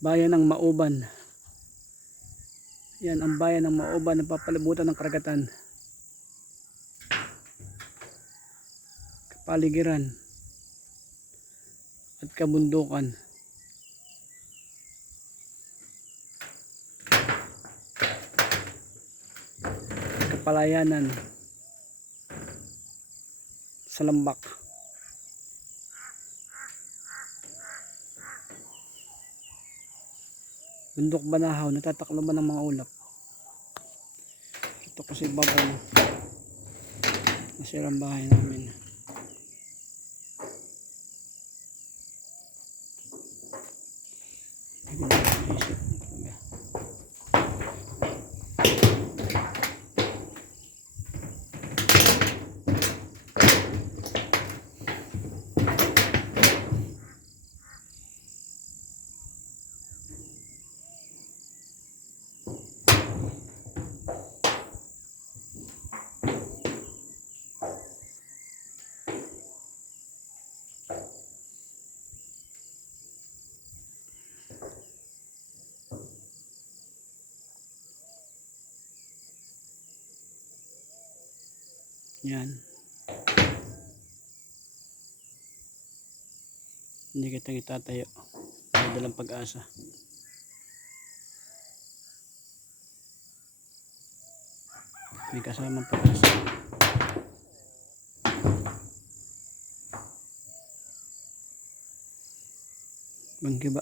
bayan ng Mauban yan ang bayan ng Mauban na papalibutan ng karagatan. Kapaligiran. At kabundukan. Kapalayanan. Sa lambak bundok banahaw natatakloban ng mga ulap? Ito kasi babaw. Nasirang bahay namin Yan. Hindi kita itatayo. Madalang pag-asa. May kasamang pag-asa. Bangkiba.